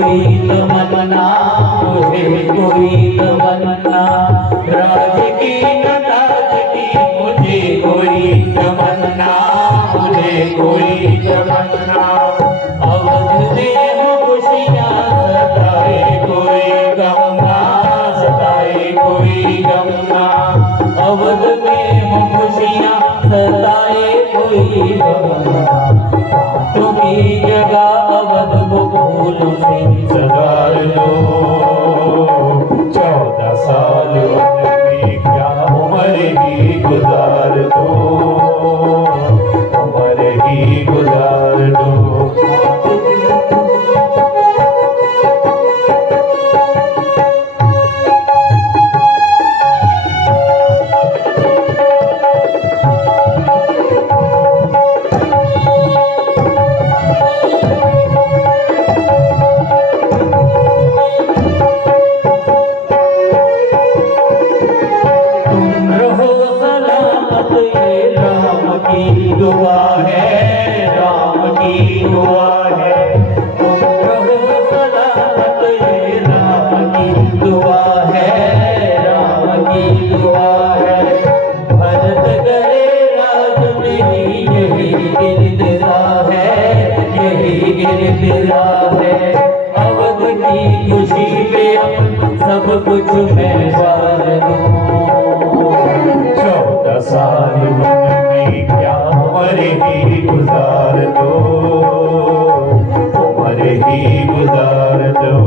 कोई तमन्ना, मुझे कोई तमन्ना, राज की न ताज की मुझे कोई तमन्ना, मुझे कोई तमन्ना। अवध में हो खुशियाँ सताए कोई गम ना, सताए कोई गम ना। अवध में हो खुशियाँ सताए कोई गम ना। तुम्ही जगह अवध को फूलों से सजा लो। 14 साल वन में क्या उम्र ही गुजार दो, उम्र ही गुजार दो। दुआ है राम की दुआ है, तुम रहो सलामत ये राम की दुआ है, राम की दुआ है। भरत करे राज मेरी यही गिरगिरा है, यही गिरगिरा है। अवध की खुशी पे सब कुछ मैं वार दूं। 14 साल वन में क्या उम्र ही गुजार दो, उम्र ही गुजार दो।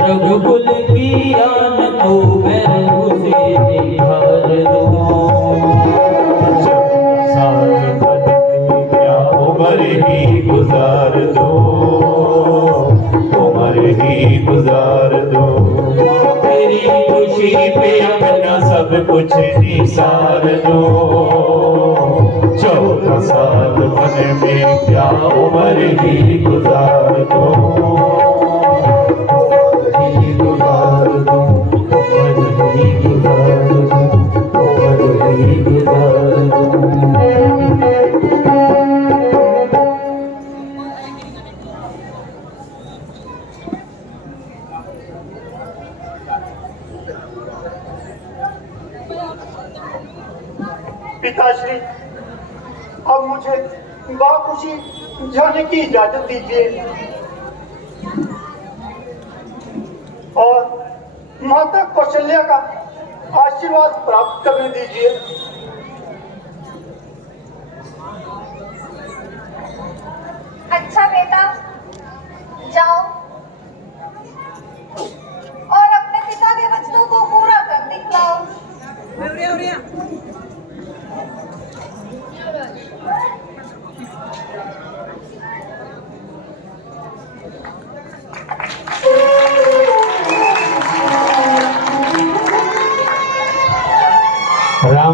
रघुकुल की आन को मैं उसे निहार दूं। साल बन में क्या उम्र ही गुजार दो, उम्र ही गुजार दो। तेरी खुशी पे अपना सब कुछ निसार दो। 14 साल बन में क्या उम्र ही गुजार दो। पिताश्री, अब मुझे बाखुशी जाने की इजाजत दीजिए और माता कौशल्या का आशीर्वाद प्राप्त करने दीजिए। अच्छा बेटा, जाओ और अपने पिता के वचनों को पूरा कर दिखलाओ।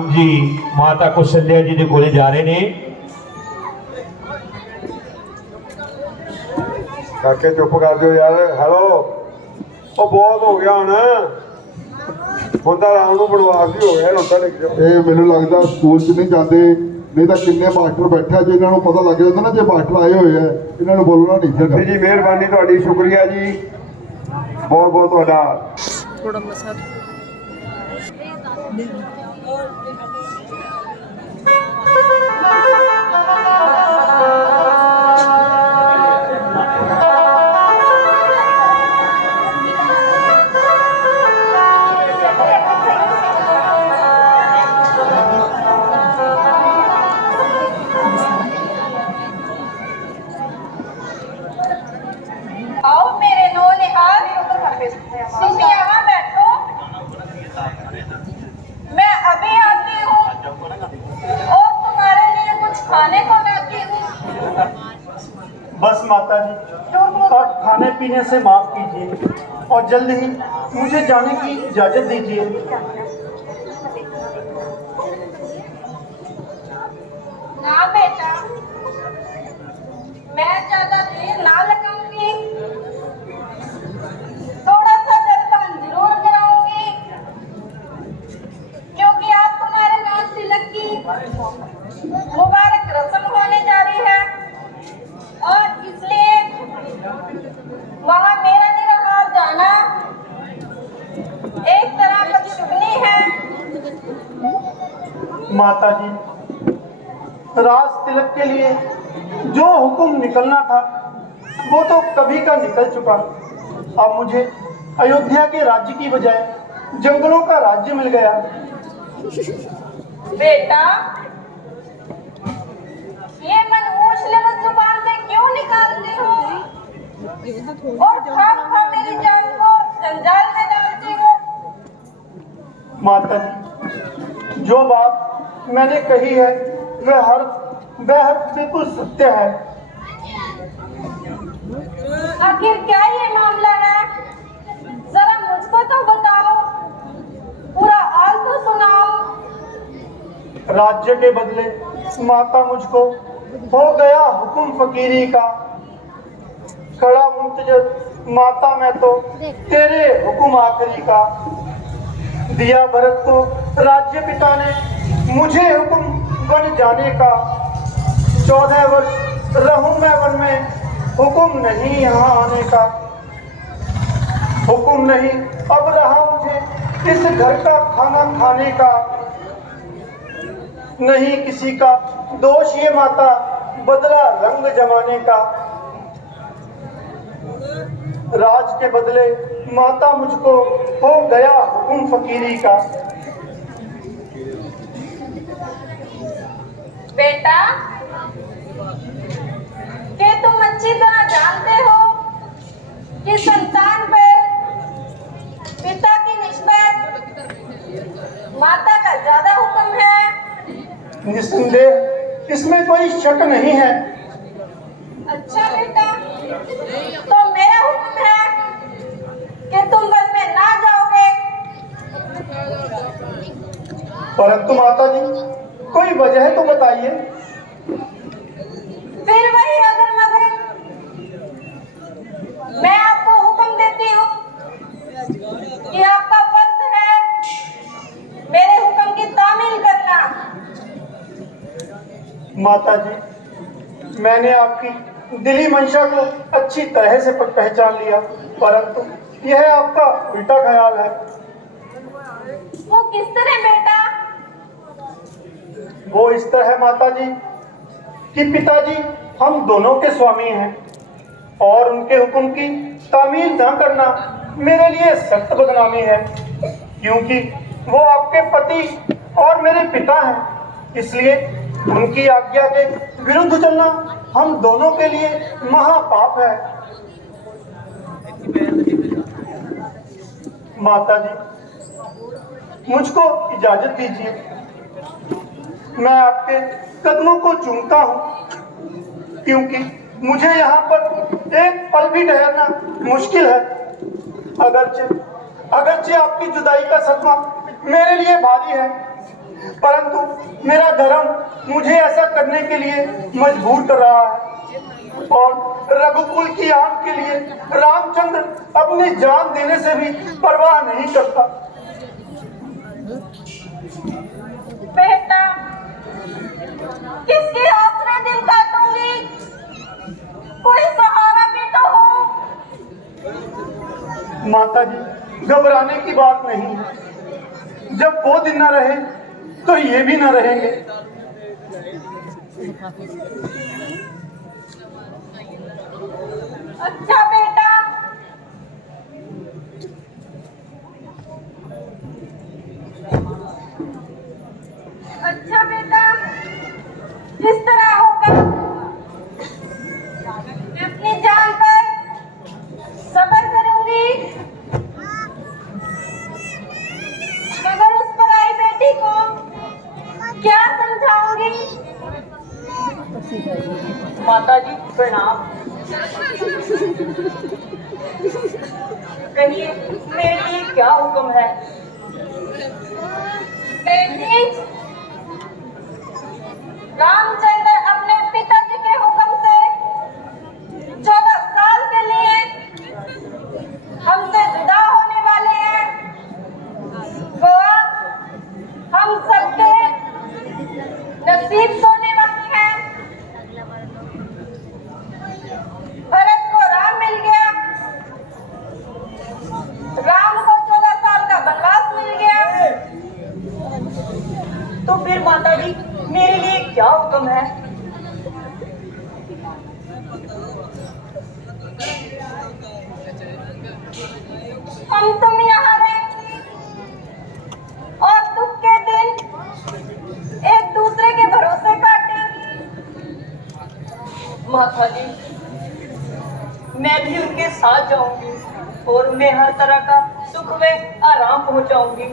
राम जी माता कौशल्या जी के कोले जा रहे ने। काके चुप कर दो यार। हेलो ओ बहुत हो गया हुण राम नूं बनवास भी हो गया हुण तां लिख जाओ। ਇਹ ਮੈਨੂੰ ਲੱਗਦਾ ਸਕੂਲ 'ਚ ਨਹੀਂ ਜਾਂਦੇ, ਨਹੀਂ ਤਾਂ ਕਿੰਨੇ ਮਾਸਟਰ ਬੈਠਾ ਜੇ ਇਹਨਾਂ ਨੂੰ ਪਤਾ ਲੱਗ ਜਾਂਦਾ ਨਾ ਜੇ ਮਾਸਟਰ ਆਏ ਹੋਏ ਆ ਇਹਨਾਂ ਨੂੰ ਬੋਲਣਾ ਨਹੀਂ ਚਾਹੀਦਾ। ਜੀ ਮਿਹਰਬਾਨੀ ਤੁਹਾਡੀ, ਸ਼ੁਕਰੀਆ ਜੀ, ਬਹੁਤ ਬਹੁਤ ਤੁਹਾਡਾ। थोड़ा मसाज आओ मेरे नौनिहाल, तुम यहाँ बैठो, मैं अभी आती हूँ और तुम्हारे लिए कुछ खाने को लाती हूँ। बस माता जी, आप खाने पीने से माफ कीजिए और जल्द ही मुझे जाने की इजाजत दीजिए। ना बेटा, मैं ज्यादा देर ना लगाऊंगी, थोड़ा सा जलपान जरूर कराऊंगी, क्योंकि आज तुम्हारे नाम तिलक की मुबारक रस्म होने जा रही है और इसलिए वहाँ मेरा निराहार जाना एक तरह का शुगनी है। माता जी, राज तिलक के लिए जो हुक्म निकलना था वो तो कभी का निकल चुका। अब मुझे अयोध्या के राज्य की बजाय जंगलों का राज्य मिल गया। बेटा, ये मनहूस लफ्ज़ जुबान से क्यों निकालती हो और खामखा मेरी जान को जंजाल में डालती हो? माता जी, जो बात मैंने कही है वह बिल्कुल सत्य है। आखिर क्या ये मामला है, जरा मुझको तो बताओ, पूरा हाल तो सुनाओ। राज्य के बदले माता मुझको हो गया हुक्म फकीरी का, खड़ा मुंतजर माता मैं तो तेरे हुक्म आखिरी का। दिया भरत को राज्य पिता ने मुझे हुक्म वन जाने का, 14 वर्ष रहूं मैं वन में, हुक्म नहीं यहाँ आने का। हुक्म नहीं अब रहा मुझे इस घर का खाना खाने का, नहीं किसी का दोष ये माता बदला रंग जमाने का। राज के बदले माता मुझको हो गया हुक्म फकीरी का। बेटा, क्या तुम अच्छी तरह जानते हो कि संतान पर पिता की निस्बत माता का ज्यादा हुक्म है? निस्संदेह इसमें कोई शक नहीं है। अच्छा बेटा, तो मेरा हुक्म है कि तुम वन में ना जाओगे। परंतु माता जी, कोई वजह तो बताइए। फिर वही अगर मगर मैं आपको हुक्म देती हूँ कि आपका फर्ज है मेरे हुक्म की तामील करना। माता जी, मैंने आपकी दिली मंशा को अच्छी तरह से पहचान लिया, परंतु यह आपका उल्टा ख्याल है। वो किस तरह बेटा? वो इस तरह माता जी कि पिताजी हम दोनों के स्वामी हैं और उनके हुक्म की तामील न करना मेरे लिए सख्त बदनामी है, क्योंकि वो आपके पति और मेरे पिता हैं। इसलिए उनकी आज्ञा के विरुद्ध चलना हम दोनों के लिए महापाप है। माता जी, मुझको इजाजत दीजिए, मैं आपके कदमों को चूमता हूँ, क्योंकि मुझे यहाँ पर एक पल भी ठहरना मुश्किल है। अगरचे आपकी जुदाई का सदमा मेरे लिए भारी है, परंतु मेरा धर्म मुझे ऐसा करने के लिए मजबूर कर रहा है। और रघुकुल की आन के लिए रामचंद्र अपनी जान देने से भी परवाह नहीं करता। बेटा, किसके आसरे दिल काटूंगी? कोई सहारा भी तो हो। माता जी, घबराने की बात नहीं। जब वो दिन न रहे तो ये भी न रहेंगे। अच्छा बेटा, अच्छा बेटा, जिस तरह होगा मैं अपनी जान पर सब्र करूंगी, मगर उस पराई बेटी को क्या समझाऊंगी? माता जी प्रणाम। कहिए मेरे लिए क्या हुक्म है? बेटी, रामचंद्र अपने पिताजी के हुक्म से 14 साल के लिए हमसे जुदा होने वाले हैं। गोवा हम सबके नसीब सोने वाली है। भरत को राम मिल गया, राम को 14 साल का वनवास मिल गया। तो फिर माता जी मेरे लिए क्या हुक्म है? हम तुम यहाँ रहेंगे और दुख के दिन एक दूसरे के भरोसे काटेंगे। माता जी मैं भी उनके साथ जाऊंगी और मैं हर तरह का सुख में आराम पहुंचाऊंगी।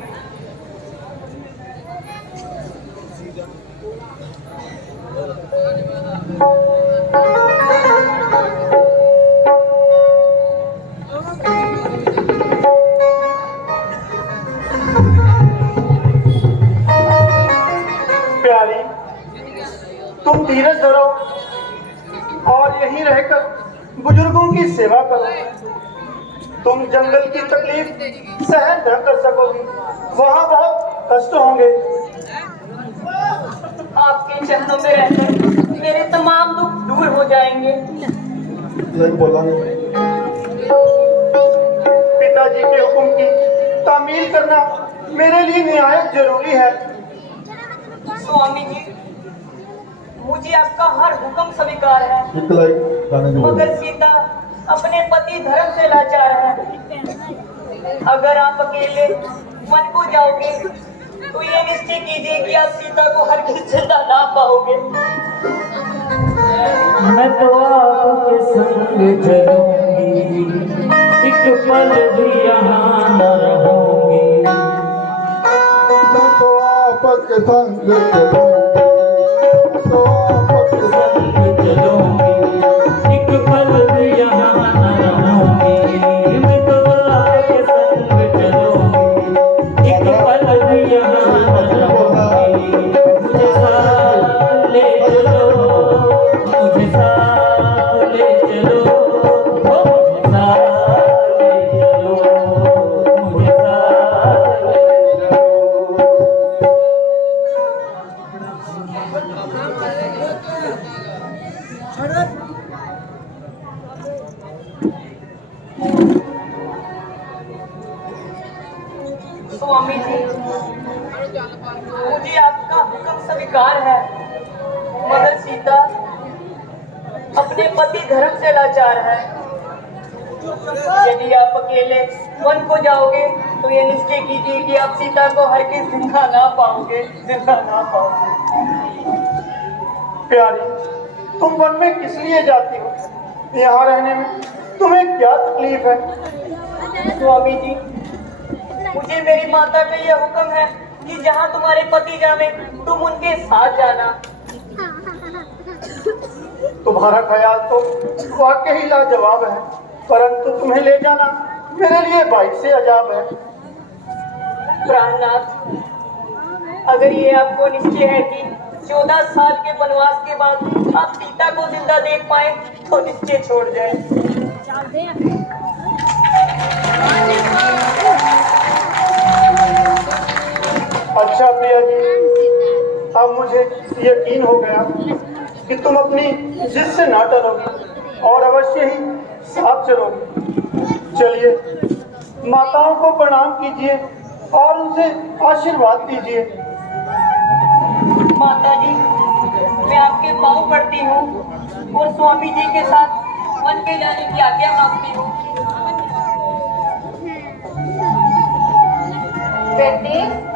प्यारी, तुम धीरज धरो और यहीं रहकर बुजुर्गों की सेवा करो। तुम जंगल की तकलीफ सहन न कर सकोगी, वहां बहुत कष्ट होंगे। आपके चरणों में रहकर मेरे तमाम दुख दूर हो जाएंगे। नहीं बोलेंगे। पिताजी के हुक्म की तामील करना मेरे लिए निहायत जरूरी है। स्वामी जी मुझे आपका हर हुक्म स्वीकार है, इकलाई गाने की बोल। मगर सीता अपने पति धर्म से लाचार है। अगर आप अकेले वन को जाओगे तो ये निश्चय कीजिए कि आप सीता को हर किसी जिंदा ना पाओगे। मैं तो आपके संग चलूंगी, एक पल भी यहाँ न रहूंगी। मैं तो आपके संग चलूंगी, मैं तो आपके संग चलूंगी, एक पल भी यहाँ न रहूंगी। मैं तो आपके संग चलूंगी, एक पल भी यहाँ न रहूंगी। मुझे साथ ले चलो, मुझे साथ ले चलो, मुझे साथ ले चलो, मुझे साथ ले चलो। स्वामी जी मुझे आपका हुक्म स्वीकार है, मगर सीता अपने पति धर्म से लाचार है। यदि आप अकेले वन को जाओगे तो ये निश्चय कीजिए कि आप सीता को हर किस जिंदा ना पाओगे, जिंदा ना पाओगे। प्यारी, तुम वन में किस लिए जाती हो? यहाँ रहने में तुम्हें क्या तकलीफ है? स्वामी जी मुझे मेरी माता का यह हुक्म है कि जहाँ तुम्हारे पति जावे तुम उनके साथ जाना। तुम्हारा ख्याल तो वाकई लाजवाब है, परंतु तुम्हें ले जाना मेरे लिए बाइक से अजाब है। प्राणनाथ अगर ये आपको निश्चय है कि 14 साल के वनवास के बाद आप सीता को जिंदा देख पाए तो निश्चय छोड़ जाए। अच्छा प्रिया जी, अब मुझे यकीन हो गया कि तुम अपनी जिद से ना डरोगी और अवश्य ही साथ चलोगी। चलिए माताओं को प्रणाम कीजिए और उनसे आशीर्वाद दीजिए। माता जी, मैं आपके पाँव पड़ती हूँ और स्वामी जी के साथ वन के जाने की आज्ञा मांगती हूँ। बेटी